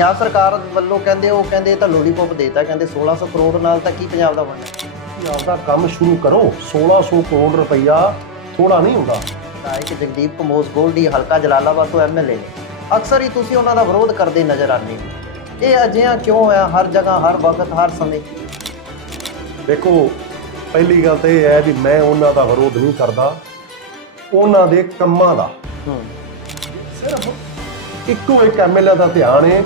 ਪੰਜਾਬ ਸਰਕਾਰ ਵੱਲੋਂ ਕਹਿੰਦੇ ਉਹ ਕਹਿੰਦੇ ਤਾਂ ਲੋਲੀਪੌਪ ਦੇਤਾ ਕਹਿੰਦੇ 1600 ਕਰੋੜ ਨਾਲ ਤਾਂ ਕੀ ਪੰਜਾਬ ਦਾ ਬਣਨਾ? ਆਪਦਾ ਕੰਮ ਸ਼ੁਰੂ ਕਰੋ 1600 ਕਰੋੜ ਰੁਪਈਆ ਥੋੜਾ ਨਹੀਂ ਹੁੰਦਾ। ਤਾਂ ਇੱਕ ਜਗਦੀਪ ਕਮੋਸ ਗੋਲਡੀ ਹਲਕਾ ਜਲਾਲਾਬਾਦ ਤੋਂ ਐਮਐਲਏ ਨੇ। ਅਕਸਰ ਹੀ ਤੁਸੀਂ ਉਹਨਾਂ ਦਾ ਵਿਰੋਧ ਕਰਦੇ ਨਜ਼ਰ ਆਉਂਦੇ ਹੋ। ਇਹ ਅਜਿਹਾ ਕਿਉਂ ਹੈ ਹਰ ਜਗ੍ਹਾ ਹਰ ਵਕਤ ਹਰ ਸਮੇਂ। ਦੇਖੋ ਪਹਿਲੀ ਗੱਲ ਤਾਂ ਇਹ ਹੈ ਵੀ ਮੈਂ ਉਹਨਾਂ ਦਾ ਵਿਰੋਧ ਨਹੀਂ ਕਰਦਾ। ਉਹਨਾਂ ਦੇ ਕੰਮਾਂ ਦਾ। ਹੂੰ। ਸਿਰਫ ਇੱਕੋ ਇੱਕ ਐਮਐਲਏ ਦਾ ਧਿਆਨ ਹੈ।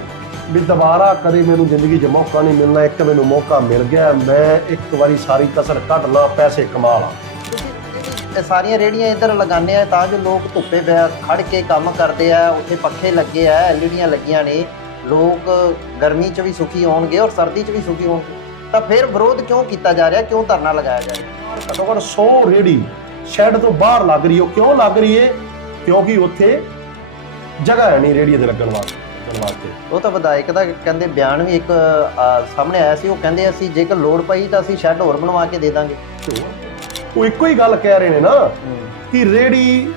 ਵੀ ਦੁਬਾਰਾ ਕਦੇ ਮੈਨੂੰ ਜ਼ਿੰਦਗੀ 'ਚ ਮੌਕਾ ਨਹੀਂ ਮਿਲਣਾ ਇੱਕ ਮੈਨੂੰ ਮੌਕਾ ਮਿਲ ਗਿਆ ਮੈਂ ਇੱਕ ਵਾਰੀ ਸਾਰੀ ਕਸਰ ਕੱਢ ਲਾਂ ਪੈਸੇ ਕਮਾ ਲਾਂ। ਇਹ ਸਾਰੀਆਂ ਰੇੜੀਆਂ ਇੱਧਰ ਲਗਾਉਂਦੇ ਆ ਤਾਂ ਜੋ ਲੋਕ ਧੁੱਪੇ ਬੈ ਖੜ ਕੇ ਕੰਮ ਕਰਦੇ ਆ ਉੱਥੇ ਪੱਖੇ ਲੱਗੇ ਆ ਐਲਈਡੀਆਂ ਲੱਗੀਆਂ ਨੇ ਲੋਕ ਗਰਮੀ 'ਚ ਵੀ ਸੁਖੀ ਹੋਣਗੇ ਔਰ ਸਰਦੀ 'ਚ ਵੀ ਸੁਖੀ ਹੋਣਗੇ। ਤਾਂ ਫਿਰ ਵਿਰੋਧ ਕਿਉਂ ਕੀਤਾ ਜਾ ਰਿਹਾ ਕਿਉਂ ਧਰਨਾ ਲਗਾਇਆ ਜਾ ਰਿਹਾ? ਘੱਟੋ ਘੱਟ 100 ਰੇੜੀ ਸ਼ੈੱਡ ਤੋਂ ਬਾਹਰ ਲੱਗ ਰਹੀ ਹੈ। ਉਹ ਕਿਉਂ ਲੱਗ ਰਹੀ ਹੈ? ਕਿਉਂਕਿ ਉੱਥੇ ਜਗ੍ਹਾ ਨਹੀਂ ਰੇੜੀ ਦੇ ਲੱਗਣ ਵਾਸਤੇ। ਵਾਸਤੇ ਉਹ ਤਾਂ ਵਿਧਾਇਕ ਦਾ ਕਹਿੰਦੇ ਬਿਆਨ ਵੀ ਇੱਕ ਸਾਹਮਣੇ ਆਇਆ ਸੀ ਉਹ ਕਹਿੰਦੇ ਅਸੀਂ ਜੇਕਰ ਲੋੜ ਪਈ ਤਾਂ ਅਸੀਂ ਸ਼ੈੱਡ ਹੋਰ ਬਣਵਾ ਕੇ ਦੇ ਦਾਂਗੇ। ਉਹ ਇੱਕੋ ਹੀ ਗੱਲ ਕਹਿ ਰਹੇ ਨੇ ਨਾ ਕਿ ਰੇੜੀ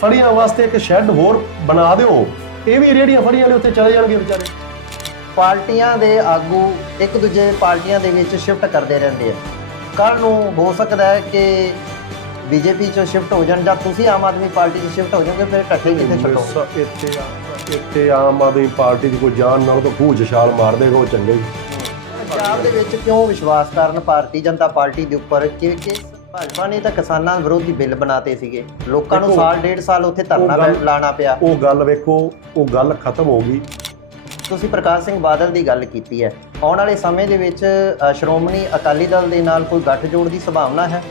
ਫੜੀਆਂ ਵਾਸਤੇ ਇੱਕ ਸ਼ੈੱਡ ਹੋਰ ਬਣਾ ਦਿਓ। ਇਹ ਵੀ ਰੇੜੀਆਂ ਫੜੀਆਂ ਵਾਲੇ ਉੱਤੇ ਚਲੇ ਜਾਣਗੇ ਵਿਚਾਰੇ। ਪਾਰਟੀਆਂ ਦੇ ਆਗੂ ਇੱਕ ਦੂਜੇ ਪਾਰਟੀਆਂ ਦੇ ਵਿੱਚ ਸ਼ਿਫਟ ਕਰਦੇ ਰਹਿੰਦੇ ਆ। ਕੱਲ ਨੂੰ ਹੋ ਸਕਦਾ ਹੈ ਕਿ ਬੀਜੇਪੀ ਚੋਂ ਸ਼ਿਫਟ ਹੋ ਜਾਣ ਜਾਂ ਤੁਸੀਂ ਆਮ ਆਦਮੀ ਪਾਰਟੀ 'ਚ ਸ਼ਿਫਟ ਹੋ ਜਾਓਗੇ ਫਿਰ ਇਕੱਠੇ ਕਿੱਥੇ ਛੱਡੋ। ਸ- ਇੱਥੇ ਆ- ਇੱਥੇ ਆਮ ਆਦਮੀ ਪਾਰਟੀ ਦੀ ਕੋਈ ਜਾਨ ਨਾਲ ਤਾਂ ਖੂਹ 'ਚ ਛਾਲ ਮਾਰ ਦੇਗਾ ਉਹ ਚੰਗੇ। ਪੰਜਾਬ ਦੇ ਵਿੱਚ ਕਿਉਂ ਵਿਸ਼ਵਾਸ ਕਰਨ ਭਾਰਤੀ ਜਨਤਾ ਪਾਰਟੀ ਦੇ ਉੱਪਰ ਕਿ ਕਿ ਭਾਜਪਾ ਨੇ ਤਾਂ ਕਿਸਾਨਾਂ ਵਿਰੋਧੀ ਬਿੱਲ ਬਣਾਤੇ ਸੀਗੇ? ਲੋਕਾਂ ਨੂੰ ਸਾਲ ਡੇਢ ਸਾਲ ਉੱਥੇ ਧਰਨਾ ਲਾਣਾ ਪਿਆ। ਉਹ ਗੱਲ ਵੇਖੋ ਉਹ ਗੱਲ ਖਤਮ ਹੋ ਗਈ। ਤੁਸੀਂ ਪ੍ਰਕਾਸ਼ ਸਿੰਘ ਬਾਦਲ ਦੀ ਗੱਲ ਕੀਤੀ ਹੈ। ਆਉਣ ਵਾਲੇ ਸਮੇਂ ਦੇ ਵਿੱਚ ਸ਼੍ਰੋਮਣੀ ਅਕਾਲੀ ਦਲ ਦੇ ਨਾਲ ਕੋਈ ਗੱਠਜੋੜ ਦੀ ਸੰਭਾਵਨਾ ਹੈ?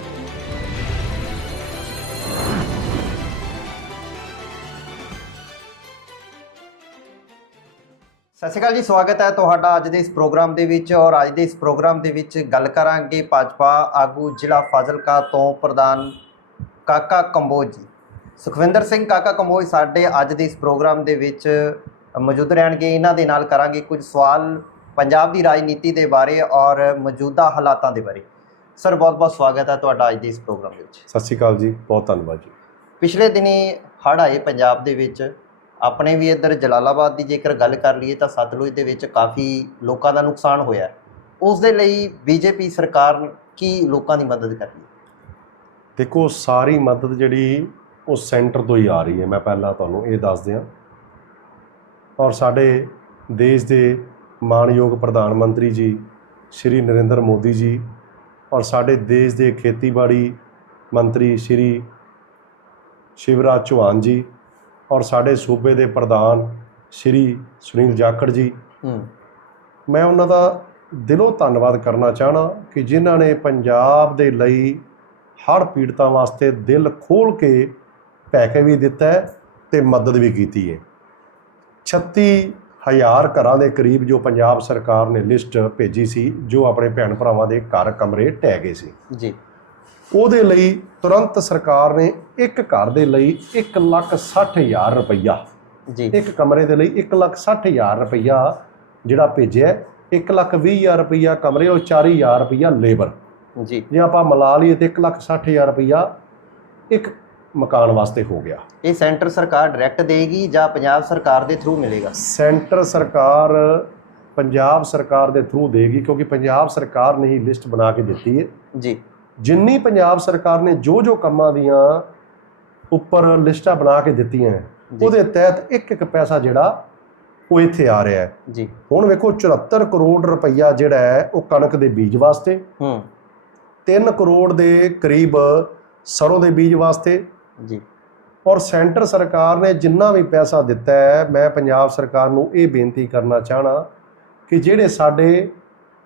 ਸਤਿ ਸ਼੍ਰੀ ਅਕਾਲ ਜੀ ਸਵਾਗਤ ਹੈ ਤੁਹਾਡਾ ਅੱਜ ਦੇ ਇਸ ਪ੍ਰੋਗਰਾਮ ਦੇ ਵਿੱਚ ਔਰ ਅੱਜ ਦੇ ਇਸ ਪ੍ਰੋਗਰਾਮ ਦੇ ਵਿੱਚ ਗੱਲ ਕਰਾਂਗੇ ਭਾਜਪਾ ਆਗੂ ਜ਼ਿਲ੍ਹਾ ਫਾਜ਼ਿਲਕਾ ਤੋਂ ਪ੍ਰਧਾਨ ਕਾਕਾ ਕੰਬੋਜ ਜੀ। ਸੁਖਵਿੰਦਰ ਸਿੰਘ ਕਾਕਾ ਕੰਬੋਜ ਸਾਡੇ ਅੱਜ ਦੇ ਇਸ ਪ੍ਰੋਗਰਾਮ ਦੇ ਵਿੱਚ ਮੌਜੂਦ ਰਹਿਣਗੇ। ਇਹਨਾਂ ਦੇ ਨਾਲ ਕਰਾਂਗੇ ਕੁਝ ਸਵਾਲ ਪੰਜਾਬ ਦੀ ਰਾਜਨੀਤੀ ਦੇ ਬਾਰੇ ਔਰ ਮੌਜੂਦਾ ਹਾਲਾਤਾਂ ਦੇ ਬਾਰੇ। ਸਰ ਬਹੁਤ ਬਹੁਤ ਸਵਾਗਤ ਹੈ ਤੁਹਾਡਾ ਅੱਜ ਦੇ ਇਸ ਪ੍ਰੋਗਰਾਮ ਵਿੱਚ। ਸਤਿ ਸ਼੍ਰੀ ਅਕਾਲ ਜੀ ਬਹੁਤ ਧੰਨਵਾਦ ਜੀ। ਪਿਛਲੇ ਦਿਨੀ ਹੜ੍ਹ ਆਏ ਪੰਜਾਬ ਦੇ ਵਿੱਚ। ਆਪਣੇ ਵੀ ਇੱਧਰ ਜਲਾਲਾਬਾਦ ਦੀ ਜੇਕਰ ਗੱਲ ਕਰ ਲਈਏ ਤਾਂ ਸਤਲੁਜ ਦੇ ਵਿੱਚ ਕਾਫੀ ਲੋਕਾਂ ਦਾ ਨੁਕਸਾਨ ਹੋਇਆ ਉਸ ਦੇ ਲਈ ਬੀਜੇਪੀ ਸਰਕਾਰ ਕੀ ਲੋਕਾਂ ਦੀ ਮਦਦ ਕਰ ਰਹੀ ਦੇਖੋ, ਸਾਰੀ ਮਦਦ ਜਿਹੜੀ ਉਹ ਸੈਂਟਰ ਤੋਂ ਹੀ ਆ ਰਹੀ ਹੈ। ਮੈਂ ਪਹਿਲਾਂ ਤੁਹਾਨੂੰ ਇਹ ਦੱਸ ਦਿਆਂ। ਔਰ ਸਾਡੇ ਦੇਸ਼ ਦੇ ਮਾਨਯੋਗ ਪ੍ਰਧਾਨ ਮੰਤਰੀ ਜੀ, ਸ਼੍ਰੀ ਨਰਿੰਦਰ ਮੋਦੀ ਜੀ ਔਰ ਸਾਡੇ ਦੇਸ਼ ਦੇ ਖੇਤੀਬਾੜੀ ਮੰਤਰੀ ਸ਼੍ਰੀ ਸ਼ਿਵਰਾਜ ਚੌਹਾਨ ਜੀ ਔਰ ਸਾਡੇ ਸੂਬੇ ਦੇ ਪ੍ਰਧਾਨ ਸ਼੍ਰੀ ਸੁਨੀਲ ਜਾਖੜ ਜੀ। ਮੈਂ ਉਹਨਾਂ ਦਾ ਦਿਲੋਂ ਧੰਨਵਾਦ ਕਰਨਾ ਚਾਹਣਾ ਕਿ ਜਿਨ੍ਹਾਂ ਨੇ ਪੰਜਾਬ ਦੇ ਲਈ ਹੜ੍ਹ ਪੀੜਤਾਂ ਵਾਸਤੇ ਦਿਲ ਖੋਲ ਕੇ ਪੈਕੇ ਵੀ ਦਿੱਤਾ ਤੇ ਮਦਦ ਵੀ ਕੀਤੀ ਹੈ। 36000 ਘਰਾਂ ਦੇ ਕਰੀਬ ਜੋ ਪੰਜਾਬ ਸਰਕਾਰ ਨੇ ਲਿਸਟ ਭੇਜੀ ਸੀ ਜੋ ਆਪਣੇ ਭੈਣ ਭਰਾਵਾਂ ਦੇ ਘਰ ਕਮਰੇ ਢਹਿ ਗਏ ਸੀ। ਜੀ। ਉਹਦੇ ਲਈ ਤੁਰੰਤ ਸਰਕਾਰ ਨੇ ਇੱਕ ਘਰ ਦੇ ਲਈ 160000 ਰੁਪਈਆ। ਜੀ। ਇੱਕ ਕਮਰੇ ਦੇ ਲਈ 160000 ਰੁਪਈਆ ਜਿਹੜਾ ਭੇਜਿਆ 120000 ਰੁਪਈਆ ਕਮਰੇ ਔਰ 4000 ਰੁਪਈਆ ਲੇਬਰ। ਜੀ। ਜੇ ਆਪਾਂ ਮਿਲਾ ਲਈਏ ਤੇ 160000 ਰੁਪਈਆ ਇੱਕ ਮਕਾਨ ਵਾਸਤੇ ਹੋ ਗਿਆ। ਇਹ ਸੈਂਟਰ ਸਰਕਾਰ ਡਾਇਰੈਕਟ ਦੇਗੀ ਜਾਂ ਪੰਜਾਬ ਸਰਕਾਰ ਦੇ ਥਰੂ ਮਿਲੇਗਾ? ਸੈਂਟਰ ਸਰਕਾਰ ਪੰਜਾਬ ਸਰਕਾਰ ਦੇ ਥਰੂ ਦੇਗੀ ਕਿਉਂਕਿ ਪੰਜਾਬ ਸਰਕਾਰ ਨੇ ਹੀ ਲਿਸਟ ਬਣਾ ਕੇ ਦਿੱਤੀ ਹੈ। ਜੀ। ਜਿੰਨੀ ਪੰਜਾਬ ਸਰਕਾਰ ਨੇ ਜੋ ਜੋ ਕੰਮਾਂ ਦੀਆਂ ਉੱਪਰ ਲਿਸਟਾਂ ਬਣਾ ਕੇ ਦਿੱਤੀਆਂ। ਉਹਦੇ ਤਹਿਤ ਇੱਕ ਇੱਕ ਪੈਸਾ ਜਿਹੜਾ ਉਹ ਇੱਥੇ ਆ ਰਿਹਾ ਹੈ। ਜੀ। ਹੁਣ ਵੇਖੋ 74 ਕਰੋੜ ਰੁਪਈਆ ਜਿਹੜਾ ਹੈ ਉਹ ਕਣਕ ਦੇ ਬੀਜ ਵਾਸਤੇ ਹੂੰ। 3 ਕਰੋੜ ਦੇ ਕਰੀਬ ਸਰੋਂ ਦੇ ਬੀਜ ਵਾਸਤੇ ਜੀ। ਔਰ ਸੈਂਟਰ ਸਰਕਾਰ ਨੇ ਜਿੰਨਾ ਵੀ ਪੈਸਾ ਦਿੱਤਾ ਹੈ ਮੈਂ ਪੰਜਾਬ ਸਰਕਾਰ ਨੂੰ ਇਹ ਬੇਨਤੀ ਕਰਨਾ ਚਾਹਣਾ ਕਿ ਜਿਹੜੇ ਸਾਡੇ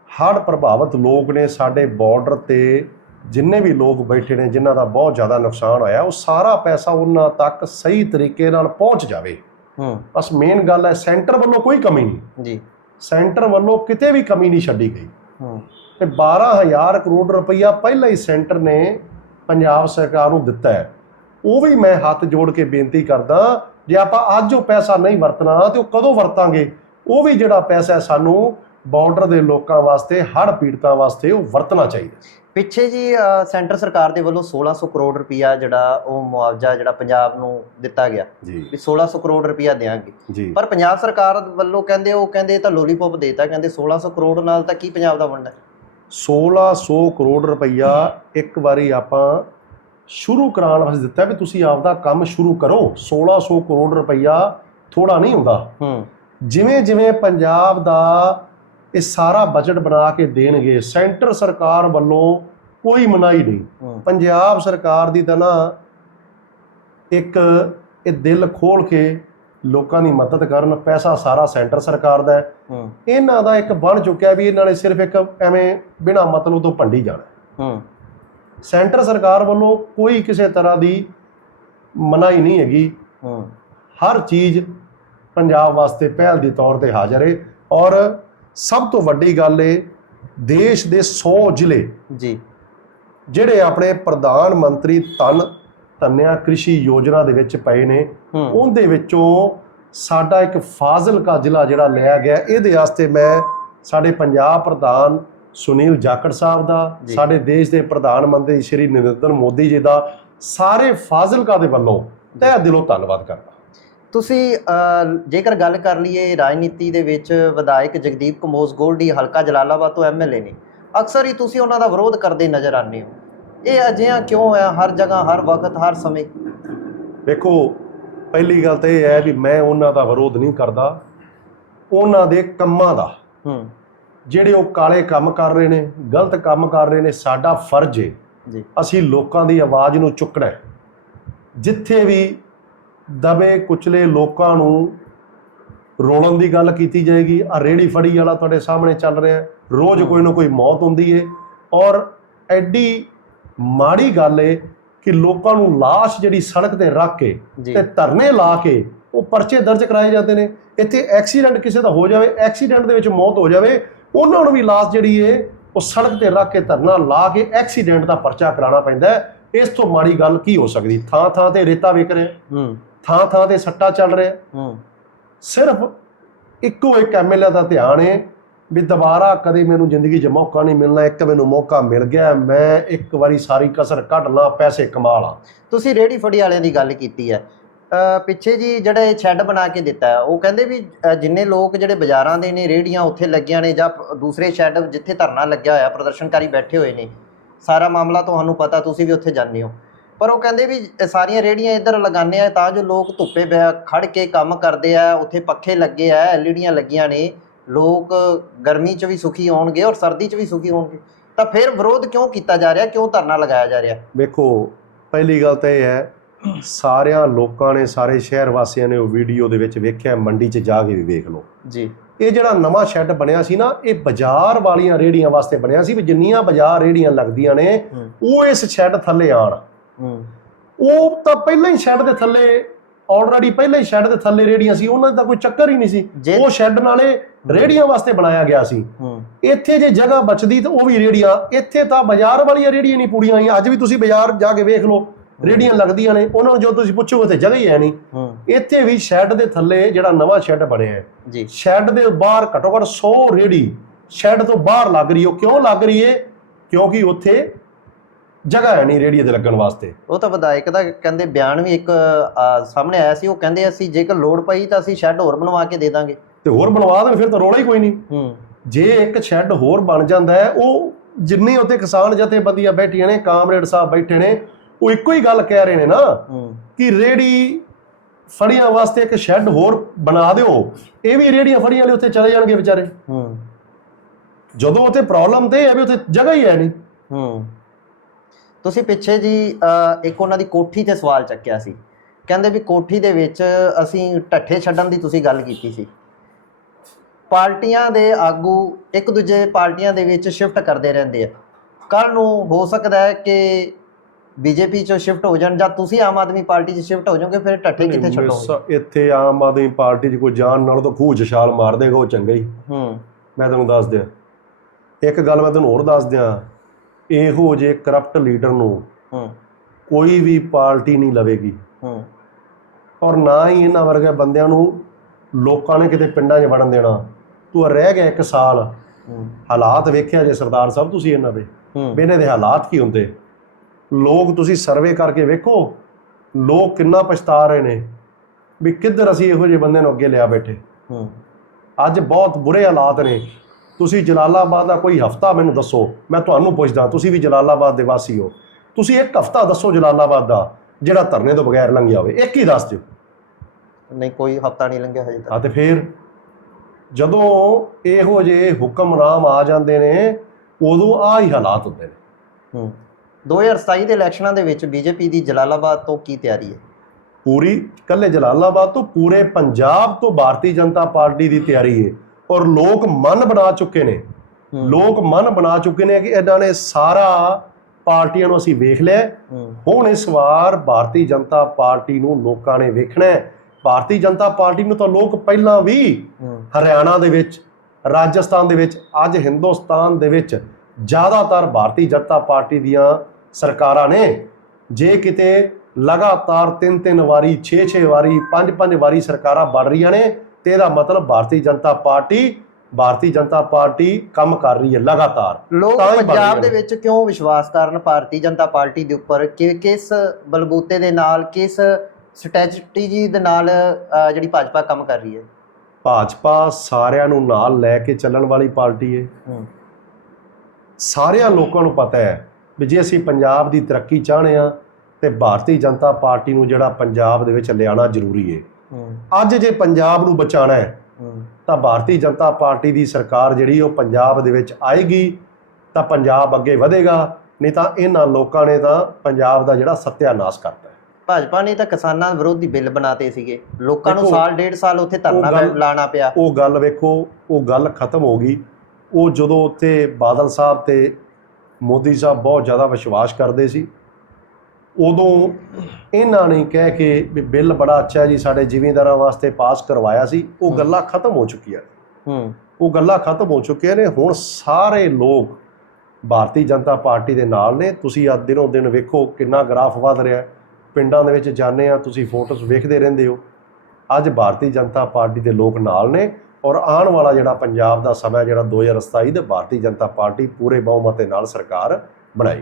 ਹੜ੍ਹ ਪ੍ਰਭਾਵਿਤ ਲੋਕ ਨੇ ਸਾਡੇ ਬਾਰਡਰ ਤੇ ਜਿੰਨੇ ਵੀ ਲੋਕ ਬੈਠੇ ਨੇ ਜਿਨ੍ਹਾਂ ਦਾ ਬਹੁਤ ਜ਼ਿਆਦਾ ਨੁਕਸਾਨ ਹੋਇਆ ਉਹ ਸਾਰਾ ਪੈਸਾ ਉਹਨਾਂ ਤੱਕ ਸਹੀ ਤਰੀਕੇ ਨਾਲ ਪਹੁੰਚ ਜਾਵੇ। ਹੂੰ। ਬਸ ਮੇਨ ਗੱਲ ਹੈ ਸੈਂਟਰ ਵੱਲੋਂ ਕੋਈ ਕਮੀ ਨਹੀਂ। ਜੀ। ਸੈਂਟਰ ਵੱਲੋਂ ਕਿਤੇ ਵੀ ਕਮੀ ਨਹੀਂ ਛੱਡੀ ਗਈ। ਹੂੰ। ਤੇ 12000 ਕਰੋੜ ਰੁਪਈਆ ਪਹਿਲਾਂ ਹੀ ਸੈਂਟਰ ਨੇ ਪੰਜਾਬ ਸਰਕਾਰ ਨੂੰ ਦਿੱਤਾ ਹੈ। ਉਹ ਵੀ ਮੈਂ ਹੱਥ ਜੋੜ ਕੇ ਬੇਨਤੀ ਕਰਦਾ ਜੇ ਆਪਾਂ ਅੱਜ ਉਹ ਪੈਸਾ ਨਹੀਂ ਵਰਤਣਾ ਤੇ ਉਹ ਕਦੋਂ ਵਰਤਾਂਗੇ? ਉਹ ਵੀ ਜਿਹੜਾ ਪੈਸਾ ਸਾਨੂੰ ਬਾਰਡਰ ਦੇ ਲੋਕਾਂ ਵਾਸਤੇ ਹੜ੍ਹ ਪੀੜਤਾਂ ਵਾਸਤੇ ਉਹ ਵਰਤਣਾ ਚਾਹੀਦਾ ਪਿੱਛੇ ਜੀ ਸੈਂਟਰ ਸਰਕਾਰ ਦੇ ਵੱਲੋਂ 1600 ਕਰੋੜ ਰੁਪਇਆ ਜਿਹੜਾ ਉਹ ਮੁਆਵਜ਼ਾ ਜਿਹੜਾ ਪੰਜਾਬ ਨੂੰ ਦਿੱਤਾ ਗਿਆ। ਜੀ। ਵੀ 1600 ਕਰੋੜ ਰੁਪਇਆ ਦੇਾਂਗੇ ਪਰ ਪੰਜਾਬ ਸਰਕਾਰ ਵੱਲੋਂ ਕਹਿੰਦੇ ਉਹ ਕਹਿੰਦੇ ਤਾਂ ਲੋਲੀਪੌਪ ਦੇਤਾ ਕਹਿੰਦੇ 1600 ਕਰੋੜ ਨਾਲ ਤਾਂ ਕੀ ਪੰਜਾਬ ਦਾ ਬਣਨਾ 1600 ਕਰੋੜ ਰੁਪਈਆ ਇੱਕ ਵਾਰੀ ਆਪਾਂ ਸ਼ੁਰੂ ਕਰਾਉਣ ਵਾਸਤੇ ਦਿੱਤਾ ਵੀ ਤੁਸੀਂ ਆਪਦਾ ਕੰਮ ਸ਼ੁਰੂ ਕਰੋ। 1600 ਕਰੋੜ ਰੁਪਈਆ ਥੋੜਾ ਨਹੀਂ ਹੁੰਦਾ। ਹੂੰ। ਜਿਵੇਂ ਜਿਵੇਂ ਪੰਜਾਬ ਦਾ ਇਹ ਸਾਰਾ ਬਜਟ ਬਣਾ ਕੇ ਦੇਣਗੇ। ਸੈਂਟਰ ਸਰਕਾਰ ਵੱਲੋਂ ਕੋਈ ਮਨਾਹੀ ਨਹੀਂ। ਪੰਜਾਬ ਸਰਕਾਰ ਦੀ ਤਾਂ ਨਾ ਇੱਕ ਇਹ ਦਿਲ ਖੋਲ ਕੇ ਲੋਕਾਂ ਦੀ ਮਦਦ ਕਰਨ ਪੈਸਾ ਸਾਰਾ ਸੈਂਟਰ ਸਰਕਾਰ ਦਾ ਹੈ। ਇਹਨਾਂ ਦਾ ਇੱਕ ਬਣ ਚੁੱਕਿਆ ਵੀ ਇਹਨਾਂ ਨੇ ਸਿਰਫ ਇੱਕ ਐਵੇਂ ਬਿਨਾ ਮਤਲਬ ਤੋਂ ਭੰਡੀ ਜਾਣਾ। ਸੈਂਟਰ ਸਰਕਾਰ ਵੱਲੋਂ ਕੋਈ ਕਿਸੇ ਤਰ੍ਹਾਂ ਦੀ ਮਨਾਹੀ ਨਹੀਂ ਹੈਗੀ। ਹਰ ਚੀਜ਼ ਪੰਜਾਬ ਵਾਸਤੇ ਪਹਿਲ ਦੀ ਤੌਰ ਤੇ ਹਾਜ਼ਰ ਹੈ ਔਰ ਸਭ ਤੋਂ ਵੱਡੀ ਗੱਲ ਇਹ ਦੇਸ਼ ਦੇ 100 ਜ਼ਿਲ੍ਹੇ ਜੀ। ਜਿਹੜੇ ਆਪਣੇ ਪ੍ਰਧਾਨ ਮੰਤਰੀ ਤਨ ਧੰਨਿਆ ਕ੍ਰਿਸ਼ੀ ਯੋਜਨਾ ਦੇ ਵਿੱਚ ਪਏ ਨੇ ਉਹਦੇ ਵਿੱਚੋਂ ਸਾਡਾ ਇੱਕ ਫਾਜ਼ਿਲਕਾ ਜ਼ਿਲ੍ਹਾ ਜਿਹੜਾ ਲਿਆ ਗਿਆ ਇਹਦੇ ਵਾਸਤੇ ਮੈਂ ਸਾਡੇ ਪੰਜਾਬ ਪ੍ਰਧਾਨ ਸੁਨੀਲ ਜਾਖੜ ਸਾਹਿਬ ਦਾ। ਸਾਡੇ ਦੇਸ਼ ਦੇ ਪ੍ਰਧਾਨ ਮੰਤਰੀ ਸ਼੍ਰੀ ਨਰਿੰਦਰ ਮੋਦੀ ਜੀ ਦਾ ਸਾਰੇ ਫਾਜ਼ਿਲਕਾ ਦੇ ਵੱਲੋਂ ਤਹਿ ਦਿਲੋਂ ਧੰਨਵਾਦ ਕਰਦਾ। ਤੁਸੀਂ ਜੇਕਰ ਗੱਲ ਕਰ ਲਈਏ ਰਾਜਨੀਤੀ ਦੇ ਵਿੱਚ ਵਿਧਾਇਕ ਜਗਦੀਪ ਕਮੋਜ਼ ਗੋਲਡੀ ਹਲਕਾ ਜਲਾਲਾਬਾਦ ਤੋਂ ਐਮਐਲਏ ਨੇ ਅਕਸਰ ਹੀ ਤੁਸੀਂ ਉਹਨਾਂ ਦਾ ਵਿਰੋਧ ਕਰਦੇ ਨਜ਼ਰ ਆਉਂਦੇ ਹੋ। ਇਹ ਅਜਿਹਾ ਕਿਉਂ ਹੈ? ਹਰ ਜਗ੍ਹਾ ਹਰ ਵਕਤ ਹਰ ਸਮੇਂ? ਵੇਖੋ ਪਹਿਲੀ ਗੱਲ ਤਾਂ ਇਹ ਹੈ ਵੀ ਮੈਂ ਉਹਨਾਂ ਦਾ ਵਿਰੋਧ ਨਹੀਂ ਕਰਦਾ। ਉਹਨਾਂ ਦੇ ਕੰਮਾਂ ਦਾ। ਹੂੰ। ਜਿਹੜੇ ਉਹ ਕਾਲੇ ਕੰਮ ਕਰ ਰਹੇ ਨੇ ਗਲਤ ਕੰਮ ਕਰ ਰਹੇ ਨੇ ਸਾਡਾ ਫਰਜ਼ ਹੈ ਜੀ। ਅਸੀਂ ਲੋਕਾਂ ਦੀ ਆਵਾਜ਼ ਨੂੰ ਚੁੱਕਣਾ ਹੈ। ਜਿੱਥੇ ਵੀ ਦਬੇ ਕੁਚਲੇ ਲੋਕਾਂ ਨੂੰ ਰੋਲਣ ਦੀ ਗੱਲ ਕੀਤੀ ਜਾਏਗੀ। ਆ ਰੇੜੀ ਫੜੀ ਵਾਲਾ ਤੁਹਾਡੇ ਸਾਹਮਣੇ ਚੱਲ ਰਿਹਾ ਰੋਜ਼ ਕੋਈ ਨਾ ਕੋਈ ਮੌਤ ਹੁੰਦੀ ਹੈ ਔਰ ਐਡੀ ਮਾੜੀ ਗੱਲ ਹੈ ਕਿ ਲੋਕਾਂ ਨੂੰ ਲਾਸ਼ ਜਿਹੜੀ ਸੜਕ ਤੇ ਰੱਖ ਕੇ ਤੇ ਧਰਨੇ ਲਾ ਕੇ ਉਹ ਪਰਚੇ ਦਰਜ ਕਰਾਏ ਜਾਂਦੇ ਨੇ। ਇੱਥੇ ਐਕਸੀਡੈਂਟ ਕਿਸੇ ਦਾ ਹੋ ਜਾਵੇ ਐਕਸੀਡੈਂਟ ਦੇ ਵਿੱਚ ਮੌਤ ਹੋ ਜਾਵੇ ਉਹਨਾਂ ਨੂੰ ਵੀ ਲਾਸ਼ ਜਿਹੜੀ ਏ ਉਹ ਸੜਕ ਤੇ ਰੱਖ ਕੇ ਧਰਨਾ ਲਾ ਕੇ ਐਕਸੀਡੈਂਟ ਦਾ ਪਰਚਾ ਕਰਾਉਣਾ ਪੈਂਦਾ ਇਸ ਤੋਂ ਮਾੜੀ ਗੱਲ ਕੀ ਹੋ ਸਕਦੀ? ਥਾਂ ਥਾਂ ਤੇ ਰੇਤਾ ਵਿਕ ਰਿਹਾ। ਹੂੰ। ਥਾਂ ਥਾਂ ਤੇ ਸੱਟਾ ਚੱਲ ਰਿਹਾ। ਹੂੰ। ਸਿਰਫ ਇੱਕੋ ਇੱਕ ਐਮਐਲਏ ਦਾ ਧਿਆਨ ਹੈ ਵੀ ਦੁਬਾਰਾ ਕਦੇ ਮੈਨੂੰ ਜ਼ਿੰਦਗੀ 'ਚ ਮੌਕਾ ਨਹੀਂ ਮਿਲਣਾ ਇੱਕ ਮੈਨੂੰ ਮੌਕਾ ਮਿਲ ਗਿਆ ਮੈਂ ਇੱਕ ਵਾਰੀ ਸਾਰੀ ਕਸਰ ਕੱਢ ਲਾਂ ਪੈਸੇ ਕਮਾ ਲਾਂ। ਤੁਸੀਂ ਰੇੜੀ ਫੜੀ ਵਾਲਿਆਂ ਦੀ ਗੱਲ ਕੀਤੀ ਹੈ। ਪਿੱਛੇ ਜੀ ਜਿਹੜਾ ਇਹ ਸ਼ੈੱਡ ਬਣਾ ਕੇ ਦਿੱਤਾ ਹੈ ਉਹ ਕਹਿੰਦੇ ਵੀ ਜਿੰਨੇ ਲੋਕ ਜਿਹੜੇ ਬਾਜ਼ਾਰਾਂ ਦੇ ਨੇ ਰੇੜੀਆਂ ਉੱਥੇ ਲੱਗੀਆਂ ਨੇ ਜਾਂ ਦੂਸਰੇ ਸ਼ੈੱਡ ਜਿੱਥੇ ਧਰਨਾ ਲੱਗਿਆ ਹੋਇਆ ਪ੍ਰਦਰਸ਼ਨਕਾਰੀ ਬੈਠੇ ਹੋਏ ਨੇ ਸਾਰਾ ਮਾਮਲਾ ਤੁਹਾਨੂੰ ਪਤਾ ਤੁਸੀਂ ਵੀ ਉੱਥੇ ਜਾਂਦੇ ਹੋ। ਪਰ ਉਹ ਕਹਿੰਦੇ ਵੀ ਇਹ ਸਾਰੀਆਂ ਰੇੜੀਆਂ ਇੱਧਰ ਲਗਾਉਂਦੇ ਆ ਤਾਂ ਜੋ ਲੋਕ ਧੁੱਪੇ ਬਿਆ ਖੜ ਕੇ ਕੰਮ ਕਰਦੇ ਆ ਉੱਥੇ ਪੱਖੇ ਲੱਗੇ ਆ ਐਲਈਡੀਆਂ ਲੱਗੀਆਂ ਨੇ ਲੋਕ ਗਰਮੀ 'ਚ ਵੀ ਸੁਖੀ ਹੋਣਗੇ ਔਰ ਸਰਦੀ 'ਚ ਵੀ ਸੁਖੀ ਹੋਣਗੇ। ਤਾਂ ਫਿਰ ਵਿਰੋਧ ਕਿਉਂ ਕੀਤਾ ਜਾ ਰਿਹਾ ਕਿਉਂ ਧਰਨਾ ਲਗਾਇਆ ਜਾ ਰਿਹਾ? ਵੇਖੋ ਪਹਿਲੀ ਗੱਲ ਤਾਂ ਇਹ ਹੈ ਸਾਰਿਆਂ ਲੋਕਾਂ ਨੇ ਸਾਰੇ ਸ਼ਹਿਰ ਵਾਸੀਆਂ ਨੇ ਉਹ ਵੀਡੀਓ ਦੇ ਵਿੱਚ ਵੇਖਿਆ ਮੰਡੀ 'ਚ ਜਾ ਕੇ ਵੀ ਵੇਖ ਲਓ। ਜੀ। ਇਹ ਜਿਹੜਾ ਨਵਾਂ ਸ਼ੈੱਡ ਬਣਿਆ ਸੀ ਨਾ ਇਹ ਬਾਜ਼ਾਰ ਵਾਲੀਆਂ ਰੇੜੀਆਂ ਵਾਸਤੇ ਬਣਿਆ ਸੀ ਵੀ ਜਿੰਨੀਆਂ ਬਾਜ਼ਾਰ ਰੇੜੀਆਂ ਲੱਗਦੀਆਂ ਨੇ ਹੂੰ। ਉਹ ਇਸ ਸ਼ੈੱਡ ਥੱਲੇ ਆਣ। ਉਹ ਤਾਂ ਪਹਿਲਾਂ ਹੀ ਸ਼ੈੱਡ ਦੇ ਥੱਲੇ ਆਲਰੇਡੀ ਪਹਿਲਾਂ ਹੀ ਸ਼ੈੱਡ ਦੇ ਥੱਲੇ ਰੇੜੀਆਂ ਸੀ ਉਹਨਾਂ ਦਾ ਕੋਈ ਚੱਕਰ ਹੀ ਨਹੀਂ ਸੀ। ਉਹ ਸ਼ੈੱਡ ਨਾਲੇ ਰੇੜੀਆਂ ਵਾਸਤੇ ਬਣਾਇਆ ਗਿਆ ਸੀ। ਹੂੰ। ਇੱਥੇ ਜੇ ਜਗ੍ਹਾ ਬਚਦੀ ਤਾਂ ਉਹ ਵੀ ਰੇੜੀਆਂ ਇੱਥੇ ਤਾਂ ਬਾਜ਼ਾਰ ਵਾਲੀਆਂ ਰੇੜੀਆਂ ਨਹੀਂ ਪੂੜੀਆਂ ਆਈਆਂ। ਅੱਜ ਵੀ ਤੁਸੀਂ ਬਾਜ਼ਾਰ ਜਾ ਕੇ ਵੇਖ ਲਓ ਰੇੜੀਆਂ ਲੱਗਦੀਆਂ ਨੇ ਉਹਨਾਂ ਨੂੰ ਜੋ ਤੁਸੀਂ ਪੁੱਛੋਗੇ ਤੇ ਜਗ੍ਹਾ ਹੀ ਹੈ ਨਹੀਂ। ਹੂੰ। ਇੱਥੇ ਵੀ ਸ਼ੈੱਡ ਦੇ ਥੱਲੇ ਜਿਹੜਾ ਨਵਾਂ ਸ਼ੈੱਡ ਬਣਿਆ ਹੈ ਜੀ। ਸ਼ੈੱਡ ਦੇ ਬਾਹਰ ਘੱਟੋ ਘੱਟ 100 ਰੇੜੀ ਸ਼ੈੱਡ ਤੋਂ ਬਾਹਰ ਲੱਗ ਰਹੀ ਉਹ ਕਿਉਂ ਲੱਗ ਰਹੀ ਏ ਕਿਉਂਕਿ ਉੱਥੇ ਜਗ੍ਹਾ ਹੈ ਨਹੀਂ ਰੇੜੀ ਦੇ ਲੱਗਣ ਵਾਸਤੇ। ਉਹ ਤਾਂ ਵਿਧਾਇਕ ਦਾ ਕਹਿੰਦੇ ਬਿਆਨ ਵੀ ਇੱਕ ਸਾਹਮਣੇ ਆਇਆ ਸੀ ਉਹ ਕਹਿੰਦੇ ਅਸੀਂ ਜੇਕਰ ਲੋੜ ਪਈ ਤਾਂ ਅਸੀਂ ਸ਼ੈੱਡ ਹੋਰ ਬਣਵਾ ਕੇ ਦੇ ਦਾਂਗੇ। ਤੇ ਹੋਰ ਬਣਵਾ ਦੇਣ ਫਿਰ ਤਾਂ ਰੋਲਾ ਹੀ ਕੋਈ ਨਹੀਂ। ਹੂੰ। ਜੇ ਇੱਕ ਸ਼ੈੱਡ ਹੋਰ ਬਣ ਜਾਂਦਾ ਹੈ ਉਹ ਜਿੰਨੇ ਉੱਥੇ ਕਿਸਾਨ ਜਥੇਬੰਦੀਆਂ ਬੈਠੀਆਂ ਨੇ ਕਾਮਰੇਡ ਸਾਹਿਬ ਬੈਠੇ ਨੇ ਉਹ ਇੱਕੋ ਹੀ ਗੱਲ ਕਹਿ ਰਹੇ ਨੇ ਨਾ ਹੂੰ। ਕਿ ਰੇੜੀ ਫੜੀਆਂ ਵਾਸਤੇ ਇੱਕ ਸ਼ੈੱਡ ਹੋਰ ਬਣਾ ਦਿਓ ਇਹ ਵੀ ਰੇੜੀਆਂ ਫੜੀਆਂ ਵਾਲੇ ਉੱਥੇ ਚਲੇ ਜਾਣਗੇ ਵਿਚਾਰੇ। ਹੂੰ। ਜਦੋਂ ਉੱਥੇ ਪ੍ਰੋਬਲਮ ਤੇ ਇਹ ਹੈ ਵੀ ਉੱਥੇ ਜਗ੍ਹਾ ਹੀ ਹੈ ਨਹੀਂ। ਹੂੰ। ਤੁਸੀਂ ਪਿੱਛੇ ਜੀ ਇੱਕ ਉਹਨਾਂ ਦੀ ਕੋਠੀ ਤੇ ਸਵਾਲ ਚੱਕਿਆ ਸੀ। ਕਹਿੰਦੇ ਵੀ ਕੋਠੀ ਦੇ ਵਿੱਚ ਅਸੀਂ ਢੱਠੇ ਛੱਡਣ ਦੀ ਤੁਸੀਂ ਗੱਲ ਕੀਤੀ ਸੀ। ਪਾਰਟੀਆਂ ਦੇ ਆਗੂ ਇੱਕ ਦੂਜੇ ਪਾਰਟੀਆਂ ਦੇ ਵਿੱਚ ਸ਼ਿਫਟ ਕਰਦੇ ਰਹਿੰਦੇ ਆ। ਕੱਲ ਨੂੰ ਹੋ ਸਕਦਾ ਹੈ ਕਿ ਬੀਜੇਪੀ ਚੋਂ ਸ਼ਿਫਟ ਹੋ ਜਾਣ ਜਾਂ ਤੁਸੀਂ ਆਮ ਆਦਮੀ ਪਾਰਟੀ 'ਚ ਸ਼ਿਫਟ ਹੋ ਜਾਓਗੇ ਫਿਰ ਢੱਠੇ ਕਿੱਥੇ ਛੱਡੋਗੇ? ਇੱਥੇ ਆਮ ਆਦਮੀ ਪਾਰਟੀ 'ਚ ਕੋਈ ਜਾਣ ਨਾਲ ਤਾਂ ਖੂਹ 'ਚ ਛਾਲ ਮਾਰ ਦੇਗਾ ਉਹ ਚੰਗਾ ਹੀ। ਹੂੰ। ਮੈਂ ਤੁਹਾਨੂੰ ਦੱਸ ਦਿਆਂ। ਇੱਕ ਗੱਲ ਮੈਂ ਤੁਹਾਨੂੰ ਹੋਰ ਦੱਸ ਦਿਆਂ। ਇਹੋ ਜੇ ਕਰਪਟ ਲੀਡਰ ਨੂੰ ਹੂੰ। ਕੋਈ ਵੀ ਪਾਰਟੀ ਨਹੀਂ ਲਵੇਗੀ। ਹੂੰ। ਔਰ ਨਾ ਹੀ ਇਹਨਾਂ ਵਰਗੇ ਬੰਦਿਆਂ ਨੂੰ ਲੋਕਾਂ ਨੇ ਕਿਤੇ ਪਿੰਡਾਂ 'ਚ ਵੜਨ ਦੇਣਾ। ਤੂੰ ਰਹਿ ਗਿਆ ਇੱਕ ਸਾਲ। ਹਾਲਾਤ ਵੇਖਿਆ ਜੇ ਸਰਦਾਰ ਸਾਹਿਬ ਤੁਸੀਂ ਇਹਨਾਂ ਦੇ। ਇਹਨਾਂ ਦੇ ਹਾਲਾਤ ਕੀ ਹੁੰਦੇ? ਲੋਕ ਤੁਸੀਂ ਸਰਵੇ ਕਰਕੇ ਵੇਖੋ ਲੋਕ ਕਿੰਨਾ ਪਛਤਾ ਰਹੇ ਨੇ ਵੀ ਕਿੱਧਰ ਅਸੀਂ ਇਹੋ ਜਿਹੇ ਬੰਦੇ ਨੂੰ ਅੱਗੇ ਲਿਆ ਬੈਠੇ। ਅੱਜ ਬਹੁਤ ਬੁਰੇ ਹਾਲਾਤ ਨੇ। ਤੁਸੀਂ ਜਲਾਲਾਬਾਦ ਦਾ ਕੋਈ ਹਫਤਾ ਮੈਨੂੰ ਦੱਸੋ ਮੈਂ ਤੁਹਾਨੂੰ ਪੁੱਛਦਾ ਤੁਸੀਂ ਵੀ ਜਲਾਲਾਬਾਦ ਦੇ ਵਾਸੀ ਹੋ। ਤੁਸੀਂ ਇੱਕ ਹਫਤਾ ਦੱਸੋ ਜਲਾਲਾਬਾਦ ਦਾ ਜਿਹੜਾ ਧਰਨੇ ਤੋਂ ਬਗੈਰ ਲੰਘਿਆ ਹੋਵੇ ਇੱਕ ਹੀ ਦੱਸ ਦਿਓ। ਨਹੀਂ ਕੋਈ ਹਫਤਾ ਨਹੀਂ ਲੰਘਿਆ ਹਜੇ ਤੱਕ ਤੇ ਫਿਰ ਜਦੋਂ ਇਹੋ ਜਿਹੇ ਹੁਕਮਰਾਨ ਆ ਜਾਂਦੇ ਨੇ ਉਦੋਂ ਆ ਹੀ ਹਾਲਾਤ ਹੁੰਦੇ ਨੇ। ਹੂੰ। 2027 ਦੇ ਇਲੈਕਸ਼ਨਾਂ ਦੇ ਵਿੱਚ ਬੀਜੇਪੀ ਦੀ ਜਲਾਲਾਬਾਦ ਤੋਂ ਕੀ ਤਿਆਰੀ ਹੈ? ਪੂਰੀ ਕੱਲੇ ਜਲਾਲਾਬਾਦ ਤੋਂ ਪੂਰੇ ਪੰਜਾਬ ਤੋਂ ਭਾਰਤੀ ਜਨਤਾ ਪਾਰਟੀ ਦੀ ਤਿਆਰੀ ਹੈ। ਔਰ ਲੋਕ ਮਨ ਬਣਾ ਚੁੱਕੇ ਨੇ। ਲੋਕ ਮਨ ਬਣਾ ਚੁੱਕੇ ਨੇ ਕਿ ਇਹਨਾਂ ਨੇ ਸਾਰਾ ਪਾਰਟੀਆਂ ਨੂੰ ਅਸੀਂ ਵੇਖ ਲਿਆ। ਹੁਣ ਇਸ ਵਾਰ ਭਾਰਤੀ ਜਨਤਾ ਪਾਰਟੀ ਨੂੰ ਲੋਕਾਂ ਨੇ ਵੇਖਣਾ ਹੈ। ਭਾਰਤੀ ਜਨਤਾ ਪਾਰਟੀ ਨੂੰ ਤਾਂ ਲੋਕ ਪਹਿਲਾਂ ਵੀ ਹਰਿਆਣਾ ਦੇ ਵਿੱਚ ਰਾਜਸਥਾਨ ਦੇ ਵਿੱਚ ਅੱਜ ਹਿੰਦੁਸਤਾਨ ਦੇ ਵਿੱਚ ਜ਼ਿਆਦਾਤਰ ਭਾਰਤੀ ਜਨਤਾ ਪਾਰਟੀ ਦੀਆਂ ਸਰਕਾਰਾਂ ਨੇ। ਜੇ ਕਿਤੇ ਲਗਾਤਾਰ ਤਿੰਨ ਤਿੰਨ ਵਾਰੀ 6-6 ਵਾਰੀ 5-5 ਵਾਰੀ ਸਰਕਾਰਾਂ ਬਣ ਰਹੀਆਂ ਨੇ ਤੇ ਇਹਦਾ ਮਤਲਬ ਭਾਰਤੀ ਜਨਤਾ ਪਾਰਟੀ ਭਾਰਤੀ ਜਨਤਾ ਪਾਰਟੀ ਕੰਮ ਕਰ ਰਹੀ ਹੈ ਲਗਾਤਾਰ। ਲੋਕ ਤਾਂ ਹੀ ਬਣ ਪੰਜਾਬ ਦੇ। ਵਿੱਚ ਕਿਉਂ ਵਿਸ਼ਵਾਸ ਕਰਨ ਭਾਰਤੀ ਜਨਤਾ ਪਾਰਟੀ ਦੇ ਉੱਪਰ? ਕਿ ਕਿਸ ਬਲਬੂਤੇ ਦੇ ਨਾਲ ਕਿਸ ਸਟ੍ਰੈਟਜੀ ਦੇ ਨਾਲ ਜਿਹੜੀ ਭਾਜਪਾ ਕੰਮ ਕਰ ਰਹੀ ਹੈ? ਭਾਜਪਾ ਸਾਰਿਆਂ ਨੂੰ ਨਾਲ ਲੈ ਕੇ ਚੱਲਣ ਵਾਲੀ ਪਾਰਟੀ ਹੈ। ਸਾਰਿਆਂ ਲੋਕਾਂ ਨੂੰ ਪਤਾ ਹੈ ਵੀ ਜੇ ਅਸੀਂ ਪੰਜਾਬ ਦੀ ਤਰੱਕੀ ਚਾਹਣੇ ਆ ਤੇ ਭਾਰਤੀ ਜਨਤਾ ਪਾਰਟੀ ਨੂੰ ਜਿਹੜਾ ਪੰਜਾਬ ਦੇ ਵਿੱਚ ਲਿਆਣਾ ਜ਼ਰੂਰੀ ਹੂੰ। ਅੱਜ ਜੇ ਪੰਜਾਬ ਨੂੰ ਬਚਾਉਣਾ ਹੈ ਤਾਂ ਭਾਰਤੀ ਜਨਤਾ ਪਾਰਟੀ ਦੀ ਸਰਕਾਰ ਜਿਹੜੀ ਉਹ ਪੰਜਾਬ ਦੇ ਵਿੱਚ ਆਏਗੀ ਤਾਂ ਪੰਜਾਬ ਅੱਗੇ ਵਧੇਗਾ ਨਹੀਂ ਤਾਂ ਇਹਨਾਂ ਲੋਕਾਂ ਨੇ ਤਾਂ ਪੰਜਾਬ ਦਾ ਜਿਹੜਾ ਸੱਤਿਆਨਾਸ਼ ਕਰਤਾ ਹੈ। ਭਾਜਪਾ ਨੇ ਤਾਂ ਕਿਸਾਨਾਂ ਵਿਰੋਧੀ ਬਿੱਲ ਬਣਾਤੇ ਸੀਗੇ। ਲੋਕਾਂ ਨੂੰ ਸਾਲ ਡੇਢ ਸਾਲ ਉੱਥੇ ਧਰਨਾ ਲਾਣਾ ਪਿਆ। ਉਹ ਗੱਲ ਵੇਖੋ ਉਹ ਗੱਲ ਖਤਮ ਹੋ ਗਈ। ਉਹ ਜਦੋਂ ਉੱਥੇ ਬਾਦਲ ਸਾਹਿਬ ਤੇ ਮੋਦੀ ਸਾਹਿਬ ਬਹੁਤ ਜ਼ਿਆਦਾ ਵਿਸ਼ਵਾਸ ਕਰਦੇ ਸੀ ਉਦੋਂ ਇਹਨਾਂ ਨੇ ਕਹਿ ਕੇ ਵੀ ਬਿੱਲ ਬੜਾ ਅੱਛਾ ਜੀ ਸਾਡੇ ਜ਼ਿਮੀਂਦਾਰਾਂ ਵਾਸਤੇ ਪਾਸ ਕਰਵਾਇਆ ਸੀ ਉਹ। ਗੱਲਾਂ ਖਤਮ ਹੋ ਚੁੱਕੀਆਂ ਹੂੰ। ਉਹ ਗੱਲਾਂ ਖਤਮ ਹੋ ਚੁੱਕੀਆਂ ਨੇ ਹੁਣ ਸਾਰੇ ਲੋਕ ਭਾਰਤੀ ਜਨਤਾ ਪਾਰਟੀ ਦੇ ਨਾਲ ਨੇ। ਤੁਸੀਂ ਅੱਜ ਦਿਨੋਂ ਦਿਨ ਵੇਖੋ ਕਿੰਨਾ ਗ੍ਰਾਫ ਵਧ ਰਿਹਾ ਹੈ। ਪਿੰਡਾਂ ਦੇ ਵਿੱਚ ਜਾਂਦੇ ਆ ਤੁਸੀਂ ਫੋਟੋਸ ਵੇਖਦੇ ਰਹਿੰਦੇ ਹੋ। ਅੱਜ ਭਾਰਤੀ ਜਨਤਾ ਪਾਰਟੀ ਦੇ ਲੋਕ ਨਾਲ ਨੇ ਔਰ ਆਉਣ ਵਾਲਾ ਜਿਹੜਾ ਪੰਜਾਬ ਦਾ ਸਮਾਂ ਜਿਹੜਾ 2027 ਦੇ ਭਾਰਤੀ ਜਨਤਾ ਪਾਰਟੀ ਪੂਰੇ ਬਹੁਮਤ ਦੇ ਨਾਲ ਸਰਕਾਰ ਬਣਾਈ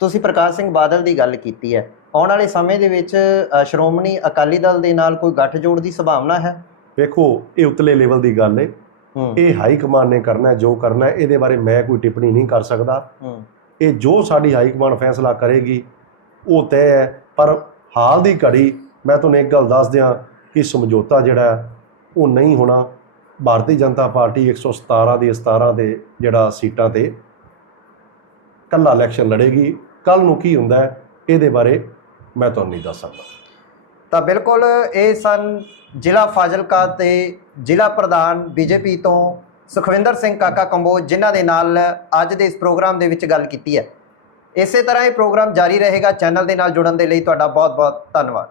ਤੁਸੀਂ ਪ੍ਰਕਾਸ਼ ਸਿੰਘ ਬਾਦਲ ਦੀ ਗੱਲ ਕੀਤੀ ਹੈ। ਆਉਣ ਵਾਲੇ ਸਮੇਂ ਦੇ ਵਿੱਚ ਸ਼੍ਰੋਮਣੀ ਅਕਾਲੀ ਦਲ ਦੇ ਨਾਲ ਕੋਈ ਗੱਠਜੋੜ ਦੀ ਸੰਭਾਵਨਾ ਹੈ? ਵੇਖੋ ਇਹ ਉਤਲੇ ਲੈਵਲ ਦੀ ਗੱਲ ਹੈ। ਇਹ ਹਾਈ ਕਮਾਂਡ ਨੇ ਕਰਨਾ ਜੋ ਕਰਨਾ ਇਹਦੇ ਬਾਰੇ ਮੈਂ ਕੋਈ ਟਿੱਪਣੀ ਨਹੀਂ ਕਰ ਸਕਦਾ। ਇਹ ਜੋ ਸਾਡੀ ਹਾਈ ਕਮਾਂਡ ਫੈਸਲਾ ਕਰੇਗੀ ਉਹ ਤੈਅ ਹੈ। ਪਰ ਹਾਲ ਦੀ ਘੜੀ ਮੈਂ ਤੁਹਾਨੂੰ ਇੱਕ ਗੱਲ ਦੱਸ ਦਿਆਂ ਕਿ ਸਮਝੌਤਾ ਜਿਹੜਾ ਉਹ ਨਹੀਂ ਹੋਣਾ। ਭਾਰਤੀ ਜਨਤਾ ਪਾਰਟੀ 117 ਦੀ 17 ਦੇ ਜਿਹੜਾ ਸੀਟਾਂ ਤੇ ਕੱਲਾ ਇਲੈਕਸ਼ਨ ਲੜੇਗੀ। ਕੱਲ ਨੂੰ ਕੀ ਹੁੰਦਾ ਹੈ, ਇਹਦੇ ਬਾਰੇ ਮੈਂ ਤੁਹਾਨੂੰ ਨਹੀਂ ਦੱਸ ਸਕਦਾ। ਤਾਂ ਬਿਲਕੁਲ ਇਹ ਸਨ ਜ਼ਿਲ੍ਹਾ ਫਾਜ਼ਿਲਕਾ ਤੇ ਜ਼ਿਲ੍ਹਾ ਪ੍ਰਧਾਨ ਬੀਜੇਪੀ ਤੋਂ ਸੁਖਵਿੰਦਰ ਸਿੰਘ ਕਾਕਾ ਕੰਬੋਜ ਜਿਨ੍ਹਾਂ ਦੇ ਨਾਲ ਅੱਜ ਦੇ ਇਸ ਪ੍ਰੋਗਰਾਮ ਦੇ ਵਿੱਚ ਗੱਲ ਕੀਤੀ ਹੈ। ਇਸੇ ਤਰ੍ਹਾਂ ਇਹ ਪ੍ਰੋਗਰਾਮ ਜਾਰੀ ਰਹੇਗਾ, ਚੈਨਲ ਦੇ ਨਾਲ ਜੁੜਨ ਦੇ ਲਈ ਤੁਹਾਡਾ ਬਹੁਤ ਬਹੁਤ ਧੰਨਵਾਦ।